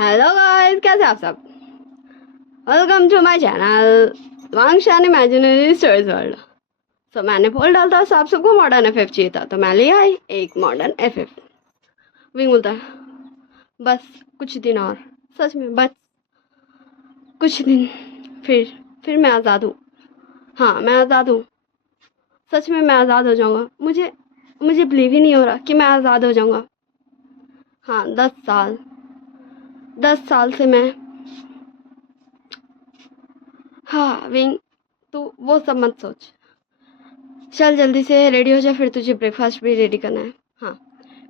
Hello guys, कैसे आप सब। Welcome to my channel Wangshan imaginary stories world. So मैंने पोल डाला था, आप सबको मॉडर्न एफएफ चाहिए था, तो मैं ले आई एक मॉडर्न एफएफ। विंग बोलता है बस कुछ दिन और, सच में बस कुछ दिन, फिर मैं आज़ाद हूँ। हाँ, मैं आज़ाद हूँ, सच में मैं आज़ाद हो जाऊँगा। मुझे बिलीव ही नहीं हो रहा कि मैं आज़ाद हो जाऊँगा। हाँ, 10 साल से मैं। हाँ विंग, तू वो सब मत सोच। चल जल्दी से रेडी हो जा, फिर तुझे ब्रेकफास्ट भी रेडी करना है। हाँ,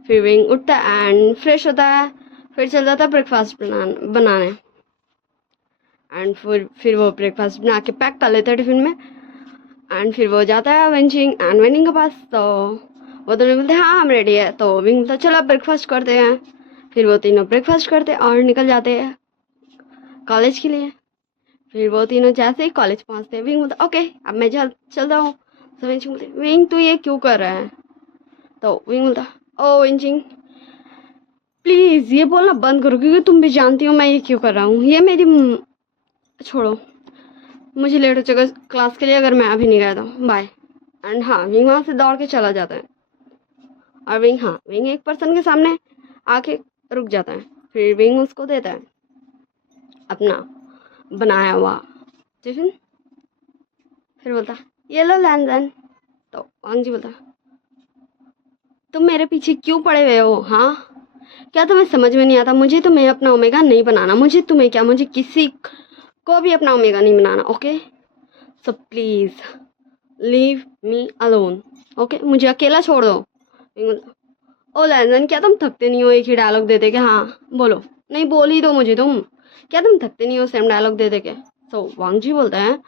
फिर विंग उठता है एंड फ्रेश होता है, फिर चल जाता है ब्रेकफास्ट बनाने। एंड फिर वो ब्रेकफास्ट बना के पैक कर लेता है टिफिन में। एंड फिर वो जाता है विंग के पास, तो वो दोनों बोलते हैं हाँ हम रेडी है। तो विंग बोलता है चलो अब ब्रेकफास्ट करते हैं। फिर वो तीनों ब्रेकफास्ट करते हैं और निकल जाते हैं कॉलेज के लिए। फिर वो तीनों जैसे ही कॉलेज पहुंचते हैं, विंग बोलता ओके अब मैं चलता हूँ। तो विंचिंग बोलते विंग तू ये क्यों कर रहा है। तो विंग बोलता ओ विंचिंग प्लीज़ ये बोलना बंद करो, क्योंकि तुम भी जानती हो मैं ये क्यों कर रहा हूँ। ये मेरी छोड़ो, मुझे लेट हो जाएगा क्लास के लिए अगर मैं अभी नहीं गया तो बाय। एंड हाँ, विंग वहाँ से दौड़ के चला जाता है। और विंग एक पर्सन के सामने आके रुक जाता है। फिर विंग उसको देता है अपना बनाया हुआ टिफिन। फिर बोलता ये लो लैंडन। तो वांग जी बोलता तुम मेरे पीछे क्यों पड़े हुए हो। हाँ, क्या तुम्हें समझ में नहीं आता। मुझे तुम्हें अपना ओमेगा नहीं बनाना। मुझे किसी को भी अपना ओमेगा नहीं बनाना। Okay, so please leave me alone. Okay, मुझे अकेला छोड़ दो। ओ लैंडन, क्या तुम थकते नहीं हो एक ही डायलॉग दे दे के। हाँ बोलो, नहीं बोल ही दो मुझे तुम। क्या तुम थकते नहीं हो सेम डायलॉग दे दे के। तो वांग जी बोलते हैं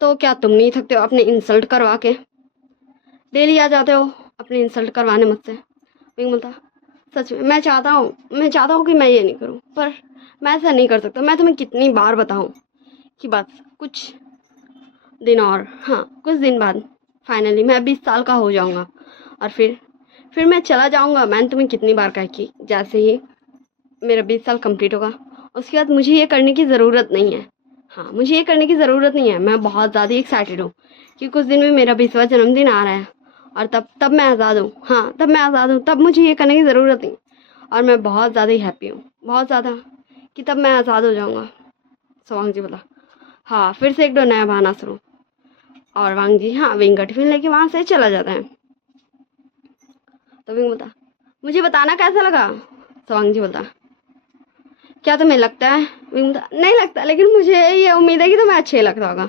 तो क्या तुम नहीं थकते हो अपने इंसल्ट करवा के। डेली आ जाते हो अपने इंसल्ट करवाने मुझसे। विंग बोलता सच में मैं चाहता हूँ कि मैं ये नहीं करूँ, पर मैं ऐसा नहीं कर सकता। मैं तुम्हें कितनी बार बताऊँ कि बस कुछ दिन और, हाँ कुछ दिन बाद फाइनली मैं 20 साल का हो जाऊँगा और फिर मैं चला जाऊँगा। मैंने तुम्हें कितनी बार कहा कि जैसे ही मेरा 20 साल कंप्लीट होगा उसके बाद मुझे ये करने की ज़रूरत नहीं है। हाँ, मुझे ये करने की ज़रूरत नहीं है। मैं बहुत ज़्यादा एक्साइटेड हूँ कि कुछ दिन में मेरा 20वां जन्मदिन आ रहा है और तब मैं आज़ाद हूँ। हाँ, तब मैं आज़ाद हूँ, तब मुझे ये करने की ज़रूरत नहीं। और मैं बहुत ज़्यादा ही हैप्पी हूँ, बहुत ज़्यादा, कि तब मैं आज़ाद हो जाऊँगा। सो वांग जी बोला हाँ, फिर से एक दो नया बहाना शुरू। और वांग जी हाँ विंग का टिफिन लेके वहाँ से चला जाता है। तो विंग बोलता मुझे बताना कैसा लगा। तो वांग जी बोलता क्या तुम्हें लगता है। विंग बोलता नहीं लगता, लेकिन मुझे ये उम्मीद है कि तुम्हें अच्छे लगता होगा।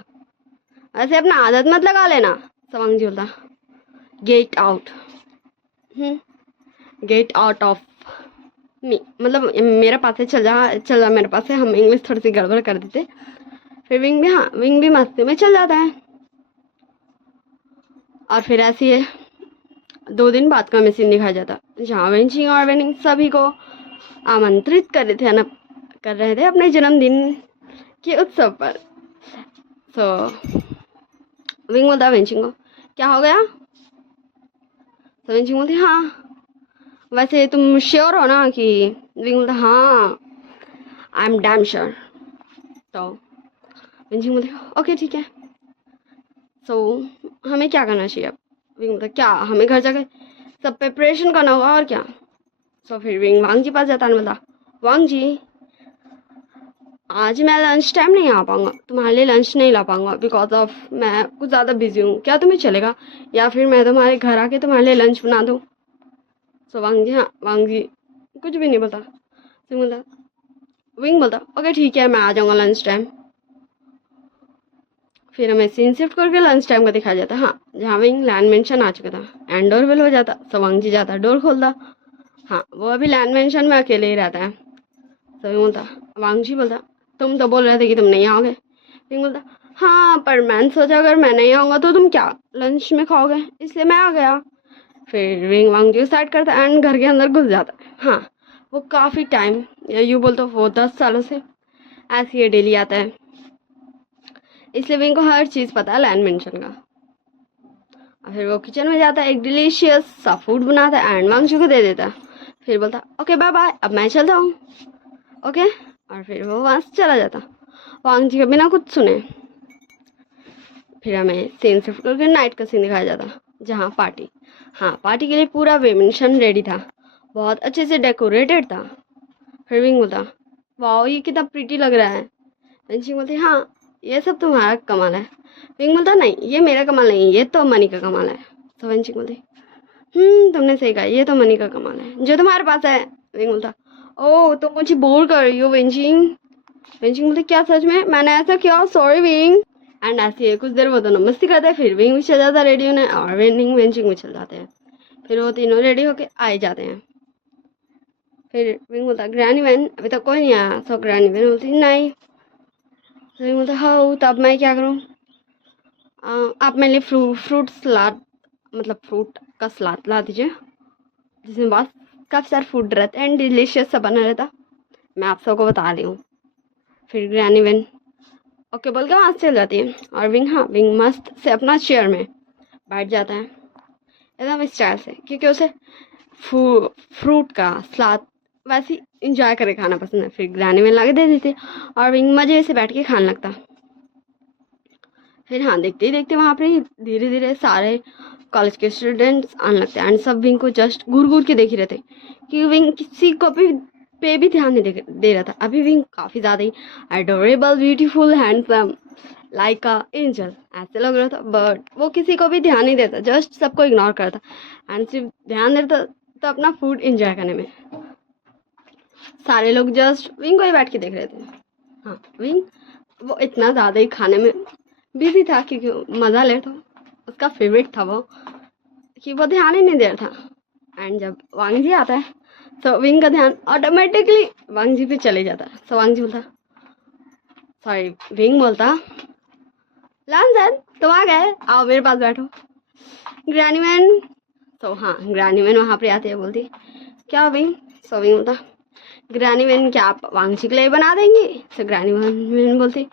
ऐसे अपना आदत मत लगा लेना। तो वांग जी बोलता get out, get out of me, मतलब मेरे पास से चल जा मेरे पास से। हम इंग्लिश थोड़ी सी गड़बड़ कर देते। फिर विंग भी मस्ती में चल जाता है। और फिर ऐसी है 2 दिन बाद का हमें सीन दिखाया जाता जहाँ वेंचिंग और वेनिंग सभी को आमंत्रित कर रहे थे अपने जन्मदिन के उत्सव पर। तो विंग बोलता वेंचिंग को क्या हो गया। तो वेंचिंग बोलती हाँ वैसे तुम श्योर हो ना कि। विंग बोलता हाँ आई एम डैम श्योर। तो वेंचिंग बोलती ओके ठीक है। सो हमें क्या करना चाहिए अब। विंग बोलता क्या हमें घर जाकर सब प्रिपरेशन करना होगा और क्या। सो फिर विंग वांग जी पास जाता है, बोलता वांग जी आज मैं लंच टाइम नहीं आ पाऊंगा, तुम्हारे लिए लंच नहीं ला पाऊंगा बिकॉज ऑफ मैं कुछ ज़्यादा बिजी हूँ। क्या तुम्हें चलेगा या फिर मैं तुम्हारे घर आके तुम्हारे लिए लंच बना दूँ। सो वांग जी हाँ, वांग जी कुछ भी नहीं बोलता। विंग बोलता ओके ठीक है मैं आ जाऊँगा लंच टाइम। फिर हमें सीन शिफ्ट करके लंच टाइम का दिखाया जाता हाँ, जहाँ विंग लैंड मेंशन आ चुका था एंड डोर बेल हो जाता। सो वांग जी जाता डोर खोलता। हाँ, वो अभी लैंड मेंशन में अकेले ही रहता है। तो विंग बोलता वांग जी बोलता तुम तो बोल रहे थे कि तुम नहीं आओगे। विंग बोलता हाँ पर मैंने सोचा अगर मैं नहीं आऊँगा तो तुम क्या लंच में खाओगे, इसलिए मैं आ गया। फिर विंग वांग जी स्टार्ट करता एंड घर के अंदर घुस जाता है। हाँ, वो काफ़ी टाइम या यूँ बोल तो वो 10 सालों से ऐसे ही डेली आता है, इसलिए विंग को हर चीज़ पता है लैंड मेंशन का। और फिर वो किचन में जाता है, एक डिलीशियस सा फूड बनाता है एंड वांग जी को दे देता है। फिर बोलता ओके बाय बाय अब मैं चलता हूँ। ओके। और फिर वो वहाँ से चला जाता वांग जी का बिना कुछ सुने। फिर हमें सीन शिफ्ट करके नाइट का सीन दिखाया जाता जहाँ पार्टी, हाँ पार्टी के लिए पूरा वेमिनेशन रेडी था, बहुत अच्छे से डेकोरेटेड था। फिर विंग बोलता वाह ये कितना प्रीटी लग रहा है। वेंचिंग बोलती हाँ ये सब तुम्हारा कमाल है। विंग बोलता नहीं ये मेरा कमाल नहीं, ये तो मनी का कमाल है। तो वेंचिंग बोलती तुमने सही कहा, ये तो मनी का कमाल है जो तुम्हारे पास है। विंग बोलता ओह तुम मुझे बोर कर रही हो वेंचिंग। वेंचिंग बोलती क्या सच में, मैंने ऐसा किया, सॉरी विंग। एंड ऐसे ही कुछ देर वो दोनों मस्ती करते हैं। फिर विंग भी चल जाता है रेडी होने और वेंचिंग भी चल जाते हैं। फिर वो तीनों रेडी होके आए जाते हैं। फिर विंग बोलता ग्रैनी वैन अभी तक कोई नहीं आया। सो ग्रैनी वैन बोलती नहीं। तो विंग बोलता हाँ तब मैं क्या करूँ, आप मेरे लिए फ्रूट सलाद मतलब फ्रूट का सलाद ला दीजिए जिसमें बहुत काफ़ी सारे फूड रहते हैं एंड डिलीशियस सा बना रहता, मैं आप सबको बता रही हूँ। फिर ग्रैनी वैन ओके बोल के वहाँ से चल जाती है और विंग मस्त से अपना चेयर में बैठ जाता है एकदम स्टाइल से, क्योंकि उसे फ्रूट का सलाद वैसे इंजॉय करे खाना पसंद है। फिर ग्रैनी वैन ला के दे देती और विंग मज़े से बैठ के खाने लगता। फिर हाँ देखते ही देखते वहाँ पे धीरे धीरे सारे कॉलेज के स्टूडेंट्स आने लगते हैं एंड सब विंग को जस्ट घूर घूर के देख ही रहते कि विंग किसी को पे भी ध्यान नहीं दे रहा था। अभी विंग काफ़ी ज़्यादा ही adorable beautiful handsome like a angel ऐसे लग रहा था, बट वो किसी को भी ध्यान नहीं देता, जस्ट सबको इग्नोर करता एंड सिर्फ ध्यान देता तो अपना फूड एंजॉय करने में। सारे लोग जस्ट विंग को ही बैठ के देख रहे थे। हाँ विंग वो इतना ज़्यादा ही खाने में बिजी था क्योंकि मज़ा ले था, उसका फेवरेट था वो, कि वो ध्यान ही नहीं दे रहा था। एंड जब वांग जी आता है तो विंग का ध्यान ऑटोमेटिकली वांग जी पे चले जाता है। तो वांग जी बोलता सॉरी विंग बोलता लंदन तुम आ गए, आओ मेरे पास बैठो। ग्रैनी मैन तो हाँ ग्रैनी मैन वहाँ पे आते हैं, बोलती क्या विंग। सो विंग बोलता ग्रैनी मैन क्या आप वांग जी के लिए बना देंगी। तो ग्रैनी मैन बोलती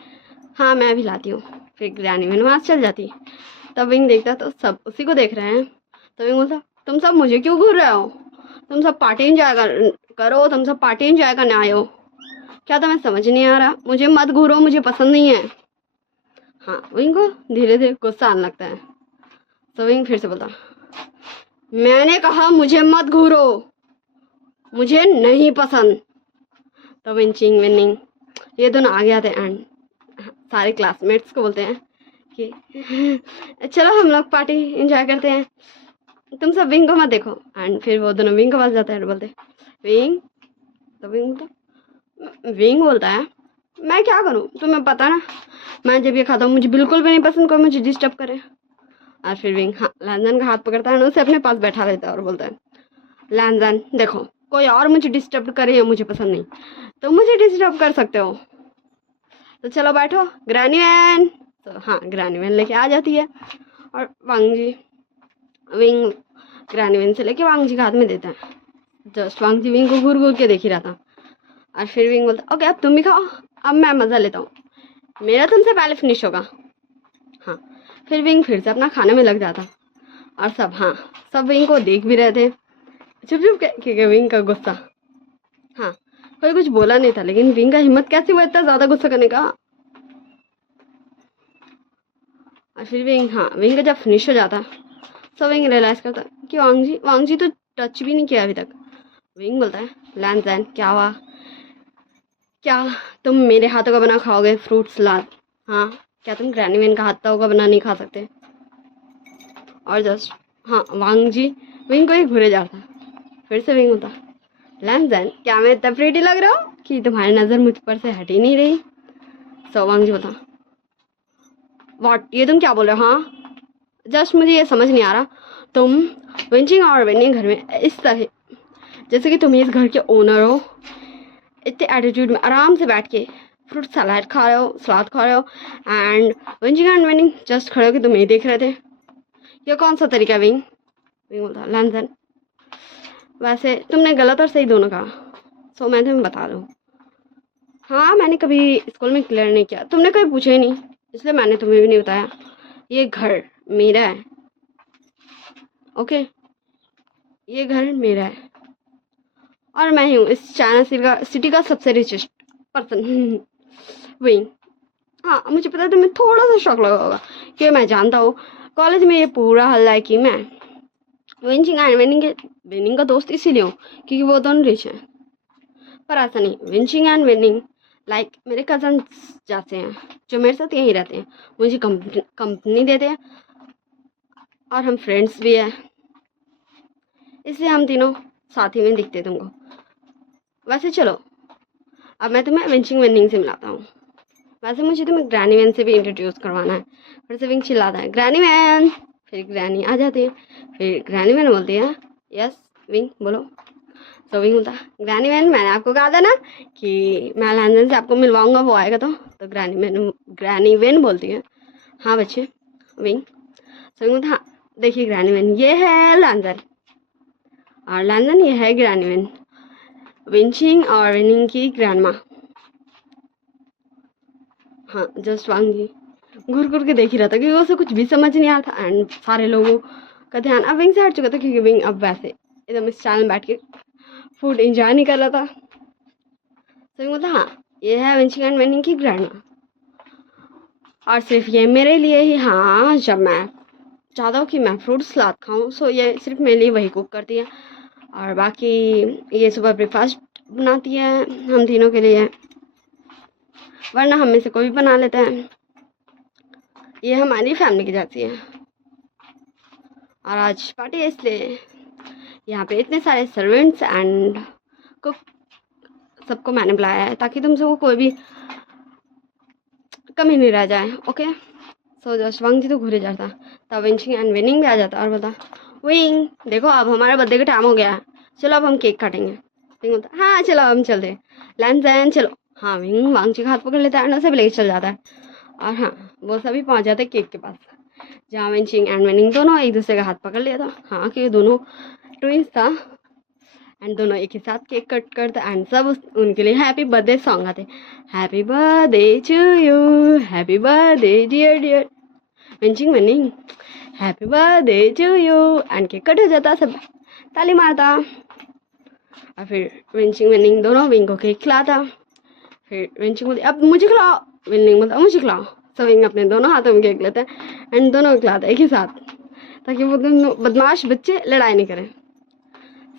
हाँ मैं भी लाती हूँ। फिर ग्रैनी मैन वहाँ से चल जाती। तब विंग देखता तो सब उसी को देख रहे हैं। तो विंग बोलता तुम सब मुझे क्यों घूर रहे हो, तुम सब पार्टी इंजॉय करो, तुम सब पार्टी इंजॉय करने आए हो क्या, तुम्हें समझ नहीं आ रहा, मुझे मत घूरो, मुझे पसंद नहीं है। हाँ विंग को धीरे धीरे गुस्सा आने लगता है। तो विंग फिर से बोलता मैंने कहा मुझे मत घूरो, मुझे नहीं पसंद। तो विनिंग ये दोनों आगे आते हैं एंड सारे क्लासमेट्स को बोलते हैं कि चलो हम लोग पार्टी एंजॉय करते हैं, तुम सब विंग को मत देखो। एंड फिर वो दोनों विंग के पास जाते हैं और बोलते विंग। तो विंग बोलता है मैं क्या करूं, तुम्हें पता ना मैं जब ये खाता हूँ मुझे बिल्कुल भी नहीं पसंद कोई मुझे डिस्टर्ब करे। और फिर विंग हाँ लैंजन का हाथ पकड़ता है और उसे अपने पास बैठा लेता है और बोलता है लैंजन देखो कोई और मुझे डिस्टर्ब करे या मुझे पसंद नहीं, तो मुझे डिस्टर्ब कर सकते हो, तो चलो बैठो ग्रैनी वैन। तो हाँ ग्रैनी वैन लेके आ जाती है और वांग जी विंग ग्रैनी वैन से लेके वांग जी के हाथ में देता है। जस्ट वांग जी विंग को घूर घूर के देख ही रहा था। और फिर विंग बोलता ओके अब तुम भी खाओ, अब मैं मज़ा लेता हूँ, मेरा तुमसे पहले फिनिश होगा। हाँ फिर विंग फिर से अपना खाने में लग जाता और सब विंग को देख भी रहे थे चुप चुप के, क्योंकि विंग का गुस्सा, हाँ कोई कुछ बोला नहीं था लेकिन विंग का हिम्मत कैसे हुआ इतना ज़्यादा गुस्सा करने का। और फिर विंग का जब फिनिश हो जाता तो विंग रियलाइज़ करता कि वांग जी तो टच भी नहीं किया अभी तक। विंग बोलता है लैंजन क्या हुआ, क्या तुम मेरे हाथों का बना खाओगे फ्रूट सलाद, हाँ क्या तुम ग्रैनी वैन का हाथों का बना नहीं खा सकते। और जस्ट हाँ वांग जी विंग को ही घूरे जाता। फिर से विंग होता लैंजन क्या मैं इतना प्रीटी लग रहा हूँ कि तुम्हारी नज़र मुझ पर से हट ही नहीं रही। सो वांग जी बोलता व्हाट ये तुम क्या बोल रहे हो, हाँ जस्ट मुझे ये समझ नहीं आ रहा, तुम विंचिंग और विनिंग घर में इस तरह जैसे कि तुम इस घर के ओनर हो, इतने एटीट्यूड में आराम से बैठ के फ्रूट सलाद खा रहे हो एंड विंचिंग एंड विनिंग जस्ट खड़े हो कि तुम ये देख रहे थे, ये कौन सा तरीका है विंग। विंग बोलता लैंजन वैसे तुमने गलत और सही दोनों कहा, सो मैं तुम्हें बता दूँ हाँ मैंने कभी स्कूल में क्लियर नहीं किया, तुमने कभी पूछा ही नहीं इसलिए मैंने तुम्हें भी नहीं बताया, ये घर मेरा है ओके, ये घर मेरा है और मैं ही हूँ इस चाइना सिटी का सबसे रिचेस्ट पर्सन। वही। हाँ, मुझे पता है तुम्हें थोड़ा सा शौक लगा होगा, कि मैं जानता हूँ कॉलेज में ये पूरा हल्ला है कि मैं विंचिंग एंड विनिंग का दोस्त इसीलिए हूँ क्योंकि वो दोनों रिच हैं। पर ऐसा नहीं, विंचिंग एंड विनिंग लाइक मेरे कजन जैसे हैं जो मेरे साथ यहीं रहते हैं, मुझे कंपनी देते हैं और हम फ्रेंड्स भी हैं, इसलिए हम तीनों साथ ही में दिखते तुमको। वैसे चलो अब मैं तुम्हें विंचिंग विनिंग से मिलाता हूँ। वैसे मुझे तुम्हें ग्रैनी मैन से भी इंट्रोड्यूस करवाना है। फिर से विंग चिल्लाता है ग्रैनी मैन, फिर ग्रैनी आ जाती है, फिर ग्रैनी मैन बोलती है यस विंग बोलो। तो विंग बोलता है ग्रैनी मैन मैंने आपको कहा था ना कि मैं लैंडन से आपको मिलवाऊंगा, वो आएगा तो ग्रैनी मैन बोलती है हाँ बच्चे विंग। तो विंग बोलता हाँ देखिए ग्रैनी मैन ये है लैंडन और लैंडन ये है ग्रैनी मैन, विंचिंग और विनिंग की ग्रैंड माँ। हाँ जस्ट वांग जी घूर घूर के देख ही रहा था क्योंकि उसे कुछ भी समझ नहीं आ रहा था एंड सारे लोगों का ध्यान अब विंग से हट चुका था क्योंकि विंग अब वैसे एकदम इस चाल में बैठ के फूड एंजॉय नहीं कर रहा था। तो विंग बोलता हाँ ये है विंचिंग एंड विनिंग की ग्रैंडमा और सिर्फ ये मेरे लिए ही, हाँ जब मैं चाहता हूँ कि मैं फ्रूट सलाद खाऊँ सो ये सिर्फ मेरे लिए वही कुक करती है और बाकी ये सुबह ब्रेकफास्ट बनाती है हम तीनों के लिए, वरना हम में से कोई भी बना लेता है। ये हमारी फैमिली की जाती है और आज पार्टी है इसलिए यहाँ पे इतने सारे सर्वेंट्स एंड कुक सबको मैंने बुलाया है ताकि तुमसे वो कोई भी कमी नहीं रह जाए। ओके सो जस्ट वांग जी तो घूरे जाता तब विंचिंग एंड विनिंग भी आ जाता और बोलता विंग देखो अब हमारे बर्थडे का टाइम हो गया है, चलो अब हम केक काटेंगे। विंग बोलता हाँ चलो हम चलते लैंड चलो। हाँ विंग वांग जी का हाथ पकड़ लेता है ना, सब लेके चल जाता है और हाँ वो सभी पहुंच जाते केक के पास जहाँ विंचिंग एंड विनिंग दोनों एक दूसरे का हाथ पकड़ लिया था। हाँ क्योंकि दोनों ट्विंस था एंड दोनों एक ही साथ केक कट करते एंड सब उनके लिए हैप्पी बर्थडे सॉन्ग आते, happy birthday to you, happy birthday dear dear Winching Wining, happy birthday to you and cake cut हो जाता, सब ताली मारता और फिर विंचिंग विनिंग दोनों विंग को केक खिलाता। फिर विंचिंग बोलती अब मुझे खिलाओ, विनिंग बोलता मुझे खिलाओ। सब विंग अपने दोनों हाथों में केक लेते हैं एंड दोनों को खिलाते एक ही साथ ताकि वो दोनों बदमाश बच्चे लड़ाई नहीं करें।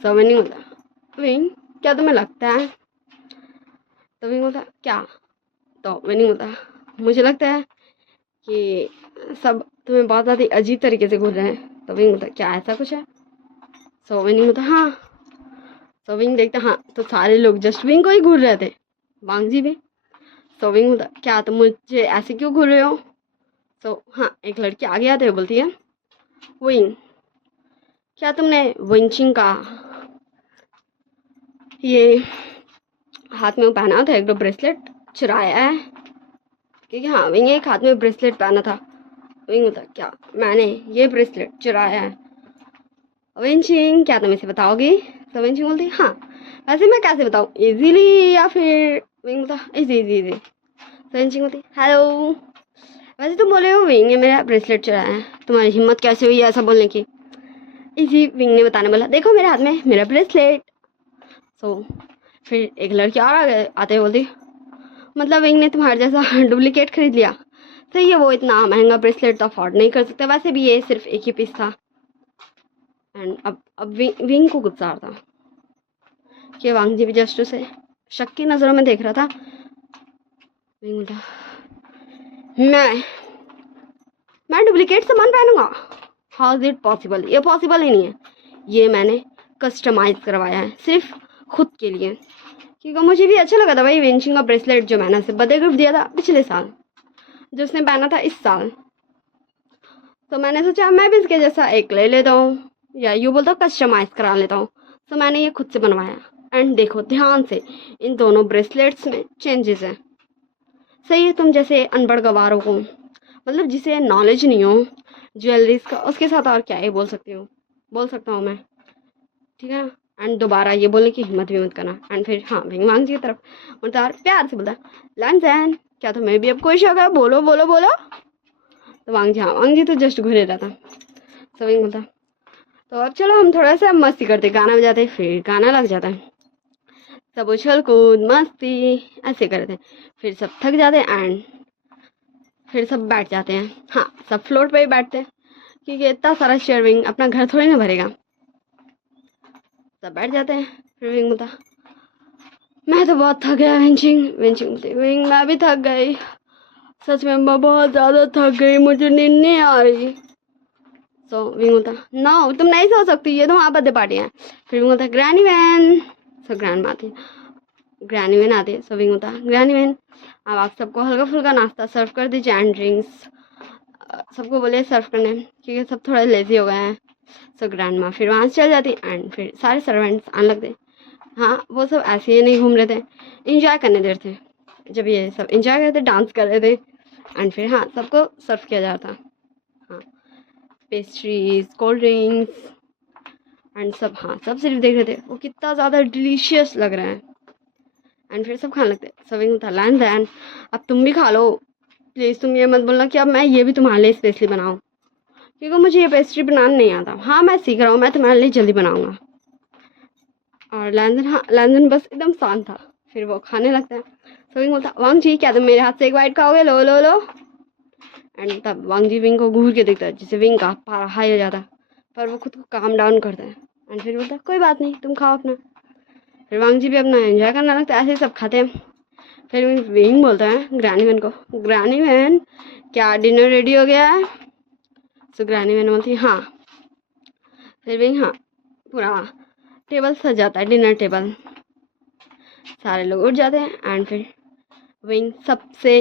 सब विनिंग बोलता विंग क्या तुम्हें लगता है, तो विंग बोलता क्या, तो विनिंग बोलता मुझे लगता है कि सब तुम्हें बहुत ज़्यादा अजीब तरीके से घूर रहे हैं। तो विंग बोलता क्या ऐसा कुछ है, सो विनिंग बोलता हाँ। सो विंग देखता हाँ तो सारे लोग जस्ट विंग को ही घूर रहे थे, वांग जी भी। सो विंग बोलता क्या तुम मुझे ऐसे क्यों घूर रहे हो। सो हाँ एक लड़की आगे आते हुए बोलती है विंग क्या तुमने विंचिंग का ये हाथ में पहना था एक दो ब्रेसलेट चुराया है, क्योंकि हाँ विंग एक हाथ में ब्रेसलेट पहना था। विंग बोलता क्या मैंने ये ब्रेसलेट चुराया है, विंचिंग क्या तुम इसे बताओगी। तो विंचिंग बोलती हाँ वैसे मैं कैसे बताऊँ, इजीली या फिर, विंग बोलता इजी इजी इजी। तो विंचिंग बोलती हेलो वैसे तुम बोले हो विंग ने मेरा ब्रेसलेट चुराया है, तुम्हारी हिम्मत कैसे हुई ऐसा बोलने की। इसी विंग ने बताने बोला देखो मेरे हाथ में मेरा ब्रेसलेट। सो फिर एक लड़की और आते बोलती मतलब विंग ने तुम्हारे जैसा डुप्लीकेट खरीद लिया, तो ये वो इतना महंगा ब्रेसलेट तो अफोर्ड नहीं कर सकते, वैसे भी ये सिर्फ एक ही पीस था। एंड अब विंग को गुस्सा आता कि वांग जी भी जस्ट उसे शक की नज़रों में देख रहा था। विंग बोलता मैं डुप्लीकेट सामान पहनूंगा, हाउ इज इट पॉसिबल, ये पॉसिबल ही नहीं है, ये मैंने कस्टमाइज करवाया है सिर्फ खुद के लिए, क्योंकि मुझे भी अच्छा लगा था भाई विंचिंग का ब्रेसलेट जो मैंने उसे बर्थडे गिफ्ट दिया था पिछले साल, जो उसने पहना था इस साल, तो मैंने सोचा मैं भी इसके जैसा एक ले लेता हूँ या यूँ बोलता हूँ कस्टमाइज करा लेता हूँ। तो मैंने ये खुद से बनवाया एंड देखो ध्यान से इन दोनों ब्रेसलेट्स में चेंजेस हैं। सही है तुम जैसे अनपढ़ गवारों को, मतलब जिसे नॉलेज नहीं हो ज्वेलरीज का, उसके साथ और क्या ही बोल सकता हूँ मैं, ठीक है। एंड दोबारा ये बोलने की हिम्मत भी मत करना। एंड फिर हाँ विंग वांग जी की तरफ बोलता प्यार से बोलता लैंसन क्या तुम्हें भी अब कोई शौक है, बोलो बोलो बोलो। तो वांग जी हाँ वांग जी तो जस्ट घूरे रहा था। तो विंग बोलता तो अब चलो हम थोड़ा सा मस्ती करते, गाना बजाते, फिर गाना लग जाता है। सब उछल कूद मस्ती ऐसे करते हैं। फिर सब थक जाते हैं एंड फिर सब बैठ जाते हैं। हाँ, सब फ्लोर पे ही बैठते हैं क्योंकि इतना सारा चेयर विंग अपना घर थोड़ी ना भरेगा। सब बैठ जाते हैं। फिर विंग बोलता मैं तो बहुत थक गया। विंचिंग विंचिंग बोलती विंग मैं भी थक गई, सच में मैं बहुत ज़्यादा थक गई, मुझे नींद नहीं आ रही। सो विंग बोलता नो तुम नहीं सो सकती, ये तो वहाँ बर्थडे पार्टी है। फिर विंग बोलता ग्रैनी वैन। सो ग्रैंड माँ आती, ग्रैनी वैन आती है। सो विंग बोलता ग्रैनी वैन अब आप सबको हल्का फुल्का नाश्ता सर्व कर दीजिए एंड ड्रिंक्स सबको बोले सर्व करने क्योंकि सब थोड़ा लेजी हो गए हैं। सो ग्रैंड माँ फिर वहाँ से चल जाती एंड फिर सारे सर्वेंट्स आने लगते। हाँ, वो सब ऐसे ही नहीं घूम रहे थे, इंजॉय करने दे रहे थे। जब ये सब इंजॉय कर रहे थे, डांस कर रहे थे एंड फिर हाँ सबको सर्व किया जा रहा था। हाँ, पेस्ट्रीज कोल्ड ड्रिंक्स एंड सब। हाँ, सब सिर्फ देख रहे थे वो कितना ज़्यादा डिलीशियस लग रहा है एंड फिर सब खाने लगते। सर्विंग था लैंड एंड अब तुम भी खा लो प्लीज़, तुम ये मत बोलना कि अब मैं ये भी तुम्हारे लिए स्पेशली बनाऊँ क्योंकि मुझे ये पेस्ट्री बनाना नहीं आता। हाँ, मैं सीख रहा हूँ, मैं तुम्हारे लिए जल्दी बनाऊँगा। और लैंडन, हाँ लैंडन बस एकदम शांत था। फिर वो खाने लगता है। सर्विंग बोलता वांग जी क्या तुम मेरे हाथ से एक बाइट खाओगे, लो लो लो। एंड तब वांग जी विंग को घूर के देखता है जिससे विंग का पारा हाई हो जाता है, पर वो खुद को काम डाउन करता है एंड फिर बोलता है कोई बात नहीं तुम खाओ अपना। फिर वांग जी भी अपना एंजॉय करना लगता है, ऐसे ही सब खाते हैं। फिर विंग बोलता है ग्रैनी मैन को ग्रैनी मैन क्या डिनर रेडी हो गया है। सो ग्रैनी मैन बोलती है हाँ। फिर विंग हाँ पूरा टेबल सज जाता है, डिनर टेबल। सारे लोग उठ जाते हैं एंड फिर विंग सबसे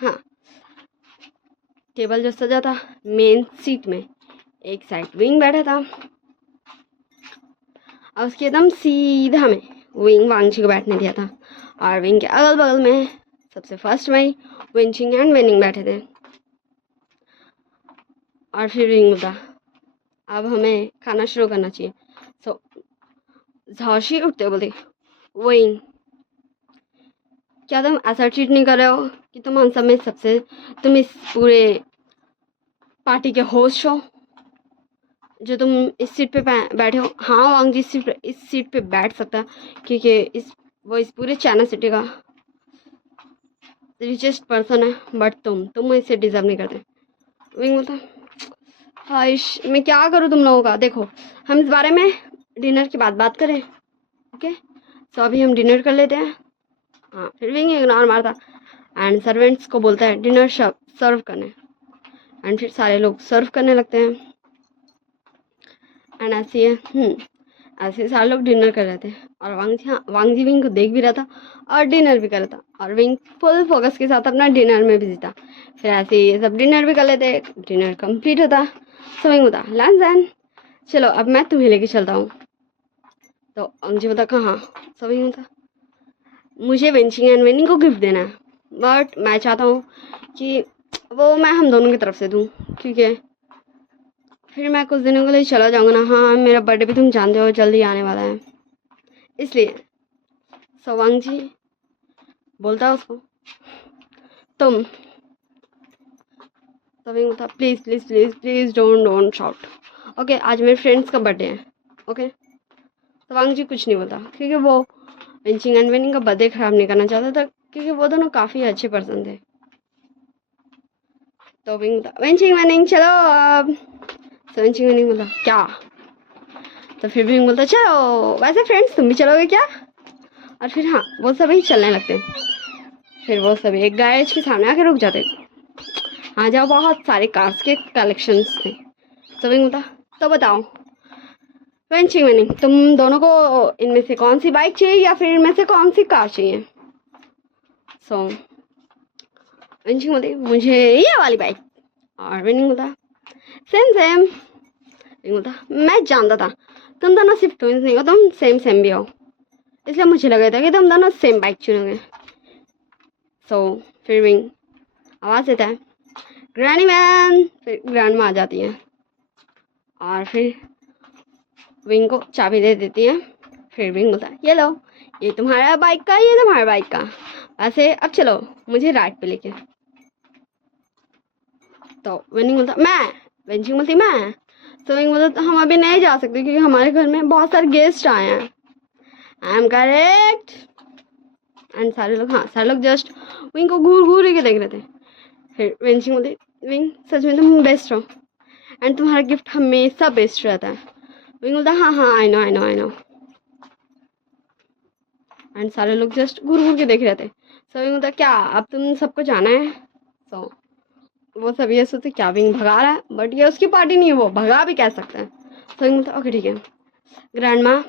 हाँ टेबल जो सजा था मेन सीट में एक साइड विंग बैठा था और उसके एकदम सीधा में विंग वांगची को बैठने दिया था और विंग के अगल बगल में सबसे फर्स्ट में विंचिंग एंड विनिंग बैठे थे। और फिर विंग बोला अब हमें खाना शुरू करना चाहिए। सो झाशी उठते बोलते विंग क्या तुम ऐसा ट्रीट नहीं कर रहे हो कि तुम हम सब में सबसे तुम इस पूरे पार्टी के होस्ट हो जो तुम इस सीट पे बैठे हो। हाँ वांग जी इस सीट पे बैठ सकता है क्योंकि वो इस पूरे चाइना सिटी का रिचेस्ट पर्सन है, बट तुम इसे डिजर्व नहीं करते। विंग बोलता हाइश मैं क्या करूँ तुम लोगों का। देखो हम इस बारे में डिनर के बाद बात करें, ओके। सो अभी हम डिनर कर लेते हैं। हाँ, फिर विंग इग्नोर मारता एंड सर्वेंट्स को बोलता है डिनर सर्व करने एंड फिर सारे लोग सर्व करने लगते हैं एंड ऐसे ऐसे सारे लोग डिनर कर रहे थे और वांग जी विंग को देख भी रहा था और डिनर भी कर रहा था और विंग फुल फोकस के साथ अपना डिनर में बिजी था। फिर ऐसे ही सब डिनर भी कर लेते, डिनर कंप्लीट होता। सो विंग होता लैंड चलो अब मैं तुम्हें लेके चलता हूँ। तो वांग जी होता कहाँ। सो विंग होता मुझे वेंचिंग एंड वेनिंग को गिफ्ट देना है बट मैं चाहता हूँ कि वो मैं हम दोनों की तरफ से दूँ क्योंकि फिर मैं कुछ दिनों के लिए चला जाऊँगा ना। हाँ, मेरा बर्थडे भी तुम जानते हो जल्दी आने वाला है, इसलिए। सो वांग जी बोलता है उसको तुम तभी बोलता please please please please don't shout, okay. आज मेरे फ्रेंड्स का बर्थडे है, ओके। तो वांग जी कुछ नहीं बोलता क्योंकि वो विंचिंग एंड विनिंग का बर्थडे ख़राब नहीं करना चाहता था क्योंकि वो दोनों काफ़ी अच्छे पर्सन थे। तो विंग बोलता विंचिंग विनिंग चलो अब। तो विंचिंग विनिंग बोलता क्या। तो फिर विंग बोलता चलो वैसे फ्रेंड्स तुम भी चलोगे क्या। और फिर हाँ वो सभी चलने लगते हैं। फिर वो सभी एक गैरेज के सामने आके रुक जाते। हाँ, जहाँ बहुत सारे कार्स के कलेक्शंस थे। तो विंग बोलता तो बताओ वेंचिंग विनिंग तुम दोनों को इनमें से कौन सी बाइक चाहिए या फिर इनमें से कौन सी कार चाहिए। सो वेंचिंग बोलती मुझे ये वाली बाइक और विनिंग बोलता सेम सेम। विनिंग बोलता मैं जानता था तुम दोनों सिर्फ ट्विंस नहीं हो, तुम सेम सेम भी हो, इसलिए मुझे लगा था कि तुम दोनों सेम बाइक चुनोगे। सो फिर विंग आवाज़ देता है ग्रैनी मैन। फिर ग्रैंड माँ आ जाती है और फिर विंग को चाबी दे देती है। फिर विंग बोलता है ये लो, ये तुम्हारा बाइक का, ये तुम्हारा बाइक का, वैसे अब चलो मुझे राइड पे लेके। तो विनिंग बोलता मैं, वेंचिंग बोलती मैं। तो विंग बोलता हम अभी नहीं जा सकते क्योंकि हमारे घर में बहुत सारे गेस्ट आए हैं आई एम करेक्ट। एंड सारे लोग जस्ट विंग को घूर घूर के देख रहे थे। फिर वेंचिंग बोलती विंग सच में तुम बेस्ट हो एंड तुम्हारा गिफ्ट हमेशा बेस्ट रहता है। विंग बोलता हाँ आई नो। एंड सारे लोग जस्ट घूर घूर के देख रहे थे। सो विंग बोलता क्या अब तुम सबको जाना है? सो वो सब ये सोचते क्या विंग भगा रहा है, बट ये उसकी पार्टी नहीं है, वो भगा भी कह सकता है। सो विंग बोलता ओके ठीक है। ग्रैंड माँ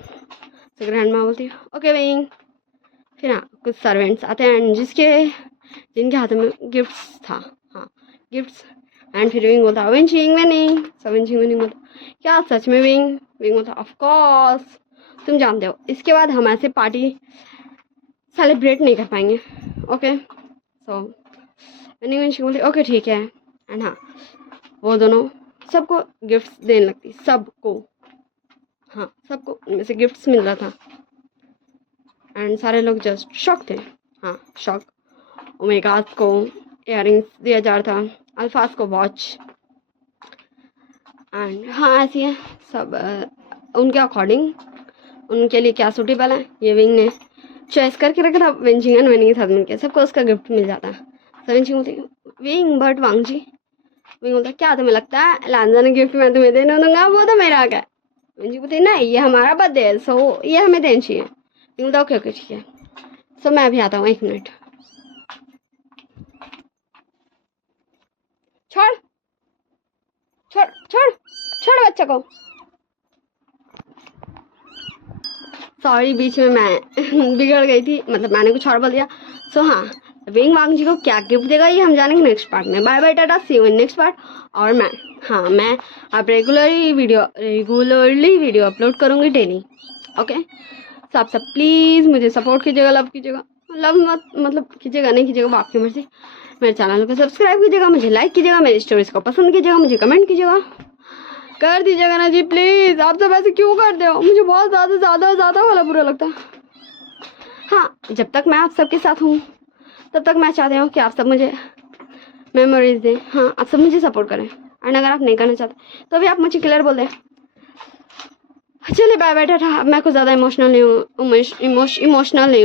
बोलती ओके विंग। फिर हाँ कुछ सर्वेंट्स आते हैं जिनके हाथों में गिफ्ट्स था। हाँ गिफ्ट्स। एंड फिर विंग बोलता विनिंग। सब विनिंग बोलता क्या सच में विंग बोलता ऑफ कोर्स तुम जानते हो इसके बाद हम ऐसे पार्टी सेलिब्रेट नहीं कर पाएंगे। ओके सो विनिंग बोलती ओके ठीक है। एंड हाँ वो दोनों सबको गिफ्ट्स देने लगती, सबको उनमें से गिफ्ट्स मिल रहा था। एंड सारे लोग जस्ट शॉक थे। हाँ शॉक। ओमेगास को इयररिंग्स दिया जा रहा था, अल्फाज को वॉच। एंड हाँ ऐसी है सब उनके अकॉर्डिंग उनके लिए क्या सूटेबल है ये विंग ने चॉइस करके रखा था। विनिंग के साथ मिलकर सबको उसका गिफ्ट मिल जाता है। सब विनिंग बोलती विंग बट वांग जी। विंग बोलता क्या तुम्हें लगता है लांजा ने गिफ्ट मैं तुम्हें देना दूंगा, वो तो मेरा क्या है। विनिंग बोलती नहीं ये हमारा बर्थडे है सो ये हमें देना चाहिए। विंग बोलता ओके ठीक है। सो मैं अभी आता हूँ 1 मिनट। छोड़ बच्चा को। सॉरी बीच में मैं बिगड़ गई थी, मतलब मैंने कुछ और बोल दिया। सो हाँ विंग वांग जी को क्या गिफ्ट देगा ये हम जानेंगे नेक्स्ट पार्ट में। Bye bye tata see you in next part. और मैं आप रेगुलरली वीडियो अपलोड करूँगी डेली। ओके तो आप सब प्लीज़ मुझे सपोर्ट कीजिएगा, लव कीजिएगा, लव मत मतलब कीजिएगा नहीं कीजिएगा वो आपकी मर्जी। मेरे चैनल को सब्सक्राइब कीजिएगा, मुझे लाइक कीजिएगा, मेरी स्टोरीज को पसंद कीजिएगा, मुझे कमेंट कीजिएगा, कर दीजिएगा ना जी प्लीज़। आप सब ऐसे क्यों करते हो, मुझे बहुत ज़्यादा वाला बुरा लगता है। हाँ जब तक मैं आप सबके साथ हूँ तब तक मैं चाहती हूँ कि आप सब मुझे मेमोरीज दें। हाँ आप सब मुझे सपोर्ट करें एंड अगर आप नहीं करना चाहते तो भी आप मुझे क्लियर बोल दें। चलिए बाय बाय टाटा। अब मैं कुछ ज़्यादा इमोशनल नहीं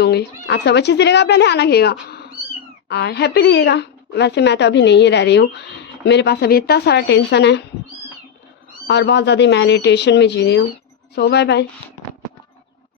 होंगी। आप सब अच्छे से रहेगा, अपना ध्यान रखिएगा और हैप्पी रहिएगा। वैसे मैं तो अभी नहीं रह रही हूँ, मेरे पास अभी इतना सारा टेंशन है और बहुत ज़्यादा मैं इरिटेशन में जी रही हूँ। सो बाय बाय।